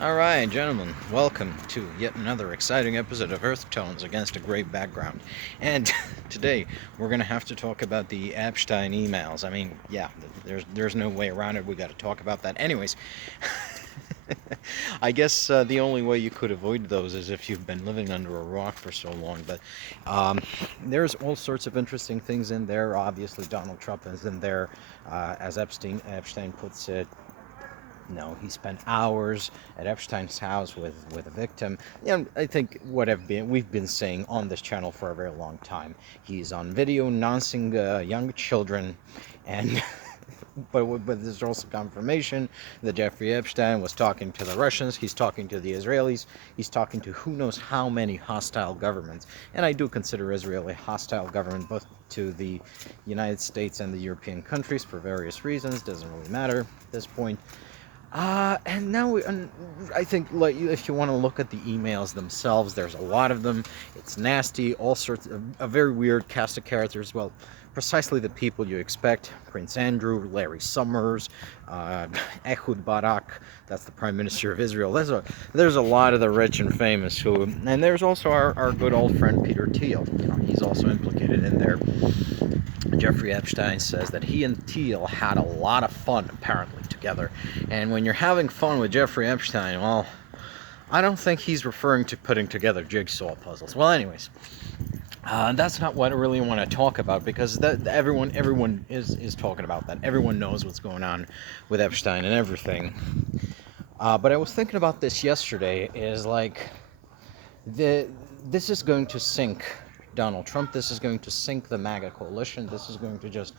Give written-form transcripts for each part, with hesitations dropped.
All right, gentlemen, welcome to yet another exciting episode of Earth Tones Against a Great Background. And today we're going to have to talk about the Epstein emails. I mean, yeah, there's no way around it. We got to talk about that. Anyways, I guess the only way you could avoid those is if you've been living under a rock for so long. But um, there's all sorts of interesting things in there. Obviously, Donald Trump is in there, as Epstein puts it. No, he spent hours at Epstein's house with a victim. I think we've been saying on this channel for a very long time. He's on video noncing young children, and but there's also confirmation that Jeffrey Epstein was talking to the Russians. He's talking to the Israelis. He's talking to who knows how many hostile governments. And I do consider Israel a hostile government, both to the United States and the European countries for various reasons. Doesn't really matter at this point. And now I think, like, if you want to look at the emails themselves, there's a lot of them. It's nasty, all sorts of a very weird cast of characters. Well, precisely the people you expect: Prince Andrew, Larry Summers, Ehud Barak. That's the Prime Minister of Israel. There's a lot of the rich and famous and there's also our good old friend Peter Thiel. He's also implicated in there. Jeffrey Epstein says that he and Thiel had a lot of fun, apparently, together. And when you're having fun with Jeffrey Epstein, well, I don't think he's referring to putting together jigsaw puzzles. Well, anyways, that's not what I really want to talk about, because everyone is talking about that. Everyone knows what's going on with Epstein and everything. But I was thinking about this yesterday. Is like this is going to sink Donald Trump. This is going to sink the MAGA coalition. This is going to just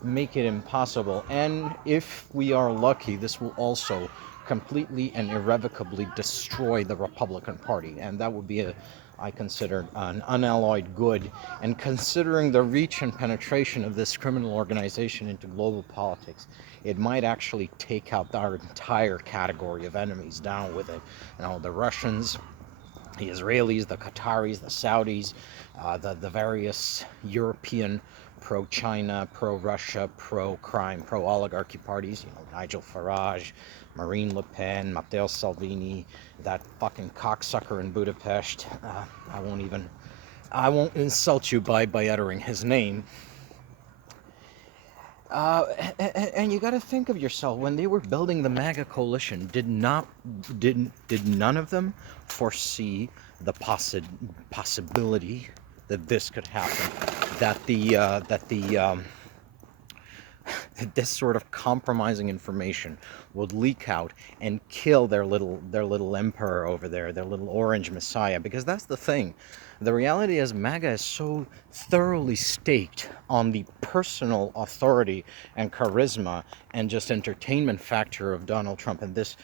make it impossible. And if we are lucky, this will also completely and irrevocably destroy the Republican Party. And that would be I consider an unalloyed good. And considering the reach and penetration of this criminal organization into global politics, it might actually take out our entire category of enemies down with it. The Russians, the Israelis, the Qataris, the Saudis, the various European pro-China, pro-Russia, pro-crime, pro-oligarchy parties, Nigel Farage, Marine Le Pen, Matteo Salvini, that fucking cocksucker in Budapest. I won't insult you by uttering his name. And you got to think of yourself, when they were building the MAGA coalition, did none of them foresee the possibility that this could happen, that this sort of compromising information would leak out and kill their little emperor over there, their little orange messiah? Because that's the thing. The reality is, MAGA is so thoroughly staked on the personal authority and charisma and just entertainment factor of Donald Trump, and this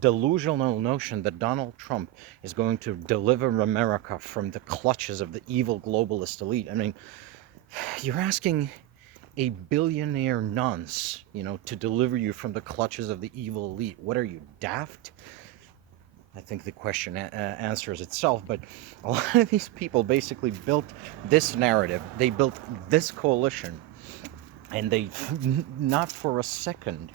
delusional notion that Donald Trump is going to deliver America from the clutches of the evil globalist elite. I mean, you're asking a billionaire nonce, to deliver you from the clutches of the evil elite. What are you, daft? I think the question answers itself. But a lot of these people basically built this narrative. They built this coalition, and they not for a second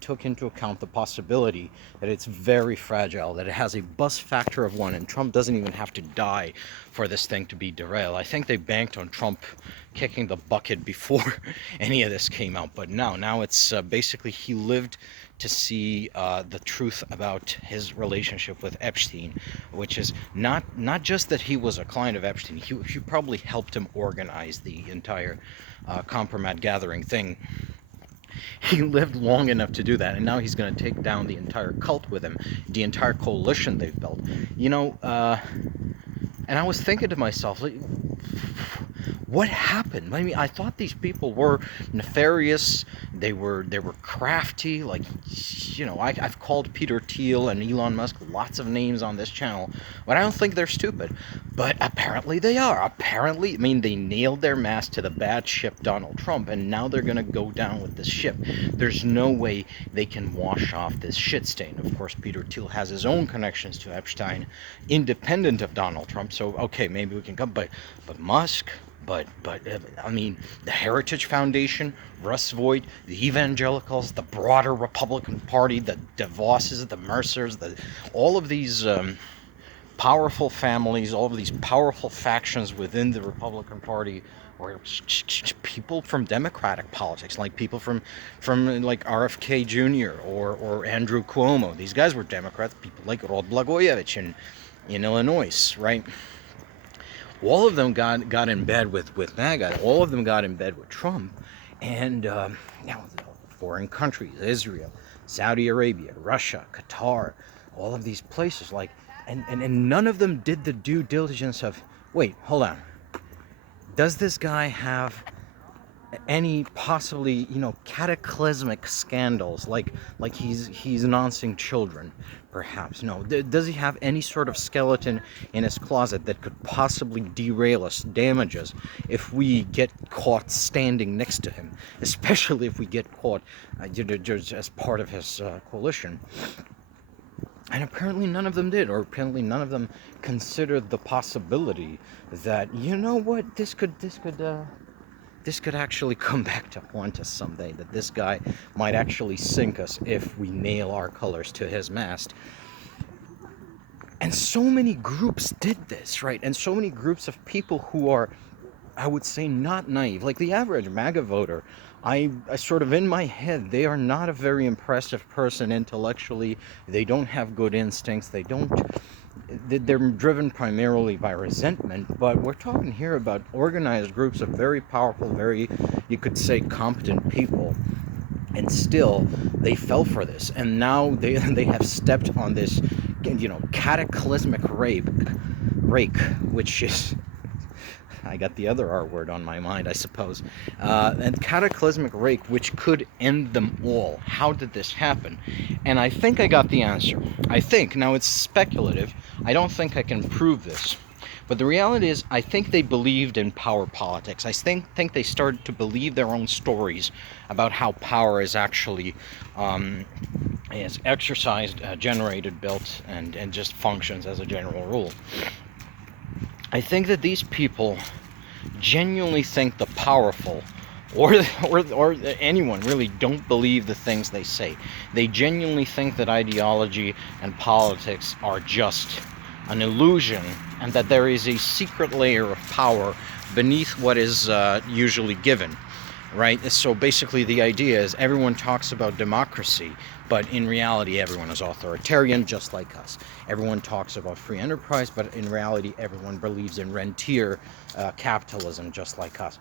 took into account the possibility that it's very fragile, that it has a bust factor of 1, and Trump doesn't even have to die for this thing to be derailed. I think they banked on Trump kicking the bucket before any of this came out. But now it's basically he lived to see the truth about his relationship with Epstein, which is not just that he was a client of Epstein. He probably helped him organize the entire compromat gathering thing. He lived long enough to do that, and now he's going to take down the entire cult with him, the entire coalition they've built. And I was thinking to myself, like, what happened? I mean, I thought these people were nefarious. They were crafty. Like, I've called Peter Thiel and Elon Musk lots of names on this channel, but I don't think they're stupid. But apparently they are. Apparently, they nailed their mast to the bad ship Donald Trump, and now they're gonna go down with this ship. There's no way they can wash off this shit stain. Of course, Peter Thiel has his own connections to Epstein, independent of Donald Trump. So okay, maybe we can come. But Musk, But I mean, the Heritage Foundation, Russ Voigt, the Evangelicals, the broader Republican Party, the DeVosses, the Mercers, all of these powerful families, all of these powerful factions within the Republican Party, or people from Democratic politics, like people from like RFK Jr. or Andrew Cuomo. These guys were Democrats. People like Rod Blagojevich in Illinois, right? All of them got in bed with MAGA. All of them got in bed with Trump. And now foreign countries, Israel, Saudi Arabia, Russia, Qatar, all of these places, like, and none of them did the due diligence of, wait, hold on, does this guy have any possibly, cataclysmic scandals, like he's announcing children, perhaps? No. Does he have any sort of skeleton in his closet that could possibly derail us, damage us, if we get caught standing next to him, especially if we get caught just as part of his coalition? And apparently none of them did, or apparently none of them considered the possibility that, this could actually come back to haunt us someday, that this guy might actually sink us if we nail our colors to his mast. And so many groups did this, right? And so many groups of people who are, I would say, not naive. Like the average MAGA voter, I sort of, in my head, they are not a very impressive person intellectually. They don't have good instincts. They're driven primarily by resentment. But we're talking here about organized groups of very powerful, very, you could say, competent people. And still, they fell for this. And now they have stepped on this, cataclysmic rake, which is... I got the other R word on my mind, I suppose. And cataclysmic rake, which could end them all. How did this happen? And I think I got the answer. Now it's speculative. I don't think I can prove this. But the reality is, I think they believed in power politics. I think they started to believe their own stories about how power is actually is exercised, generated, built, and just functions as a general rule. I think that these people genuinely think the powerful, or anyone really, don't believe the things they say. They genuinely think that ideology and politics are just an illusion, and that there is a secret layer of power beneath what is usually given, right? So basically the idea is everyone talks about democracy, but in reality everyone is authoritarian, just like us. Everyone talks about free enterprise, but in reality everyone believes in rentier capitalism, just like us.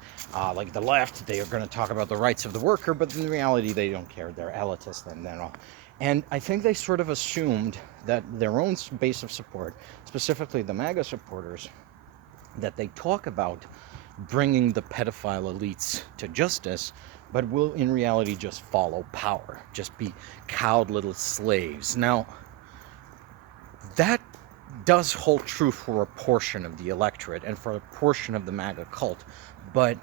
Like the left, they are going to talk about the rights of the worker, but in reality they don't care. They're elitist and all. And I think they sort of assumed that their own base of support, specifically the MAGA supporters, that they talk about bringing the pedophile elites to justice, but will in reality just follow power, just be cowed little slaves. Now, that does hold true for a portion of the electorate and for a portion of the MAGA cult, but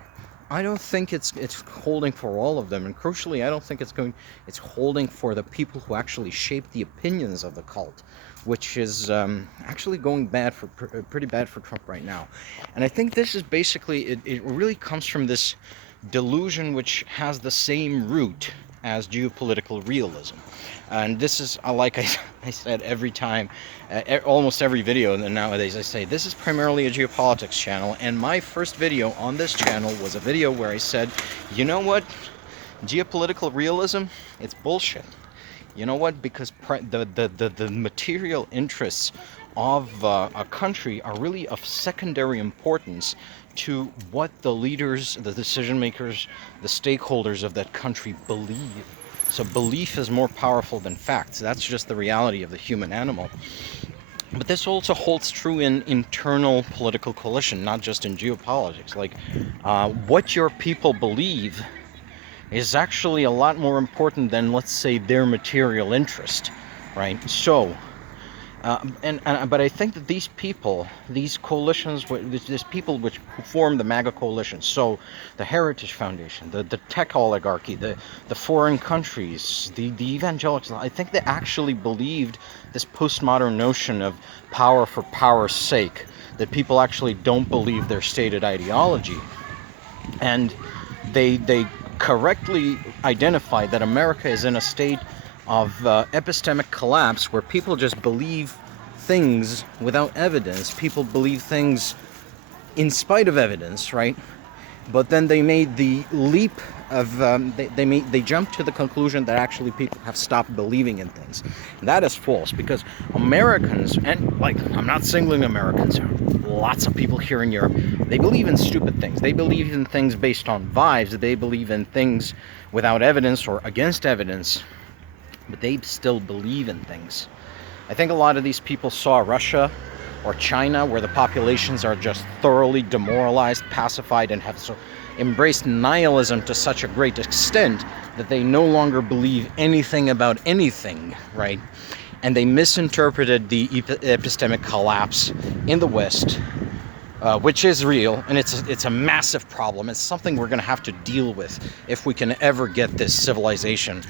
I don't think it's holding for all of them, and crucially, I don't think it's holding for the people who actually shape the opinions of the cult, which is actually going pretty bad for Trump right now. And I think this is basically, it really comes from this delusion which has the same root as geopolitical realism. And this is, like I said every time, almost every video nowadays, I say this is primarily a geopolitics channel, and my first video on this channel was a video where I said, you know what, geopolitical realism, it's bullshit. You know what? Because the material interests of a country are really of secondary importance to what the leaders, the decision makers, the stakeholders of that country believe. So belief is more powerful than facts. That's just the reality of the human animal. But this also holds true in internal political coalition, not just in geopolitics. Like, what your people believe is actually a lot more important than, let's say, their material interest, right? So, But I think that these people, these coalitions, these people which who form the MAGA coalition, so the Heritage Foundation, the tech oligarchy, the foreign countries, the evangelicals, I think they actually believed this postmodern notion of power for power's sake, that people actually don't believe their stated ideology. And they correctly identify that America is in a state of epistemic collapse where people just believe things without evidence. People believe things in spite of evidence, right? But then they made the leap of they jumped to the conclusion that actually people have stopped believing in things. And that is false, because Americans, and like, I'm not singling Americans out, lots of people here in Europe, they believe in stupid things. They believe in things based on vibes. They believe in things without evidence or against evidence, but they still believe in things. I think a lot of these people saw Russia or China, where the populations are just thoroughly demoralized, pacified, and have embraced nihilism to such a great extent that they no longer believe anything about anything, right? And they misinterpreted the epistemic collapse in the West, which is real, and it's a massive problem. It's something we're going to have to deal with if we can ever get this civilization,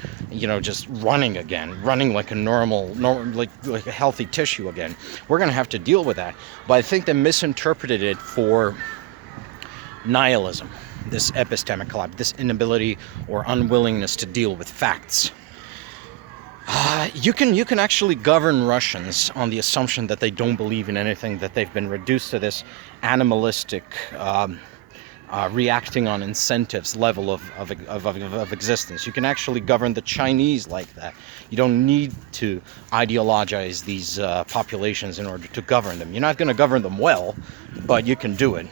just running again, running like a like a healthy tissue again. We're going to have to deal with that. But I think they misinterpreted it for nihilism, this epistemic collapse, this inability or unwillingness to deal with facts. You can actually govern Russians on the assumption that they don't believe in anything, that they've been reduced to this animalistic, reacting on incentives level of existence. You can actually govern the Chinese like that. You don't need to ideologize these populations in order to govern them. You're not going to govern them well, but you can do it.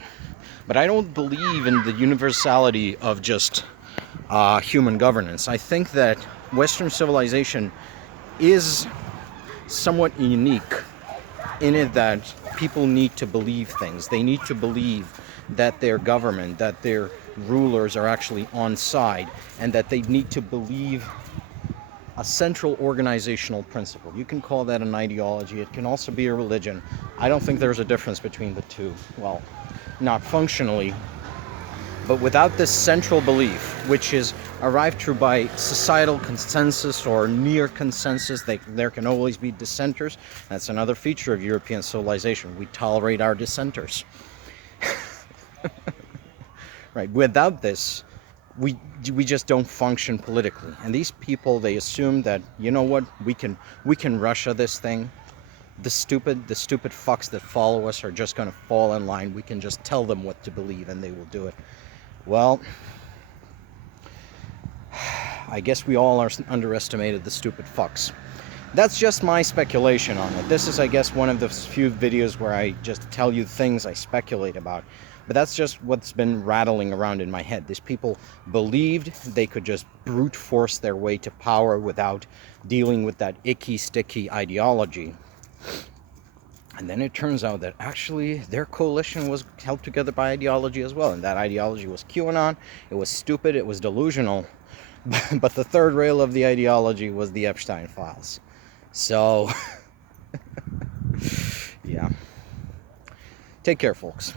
But I don't believe in the universality of just human governance. I think that Western civilization is somewhat unique in it that people need to believe things. They need to believe that their government, that their rulers are actually on side, and that they need to believe a central organizational principle. You can call that an ideology. It can also be a religion. I don't think there's a difference between the two. Well, not functionally, but without this central belief, which is arrived through by societal consensus or near consensus, there can always be dissenters. That's another feature of European civilization. We tolerate our dissenters. Right? Without this, we just don't function politically. And these people, they assume that, you know what, we can Russia this thing. The stupid fucks that follow us are just going to fall in line. We can just tell them what to believe and they will do it. Well, I guess we all underestimated the stupid fucks. That's just my speculation on it. This is, I guess, one of the few videos where I just tell you things I speculate about. But that's just what's been rattling around in my head. These people believed they could just brute force their way to power without dealing with that icky, sticky ideology. And then it turns out that actually their coalition was held together by ideology as well. And that ideology was QAnon. It was stupid. It was delusional. But the third rail of the ideology was the Epstein files. So, yeah. Take care, folks.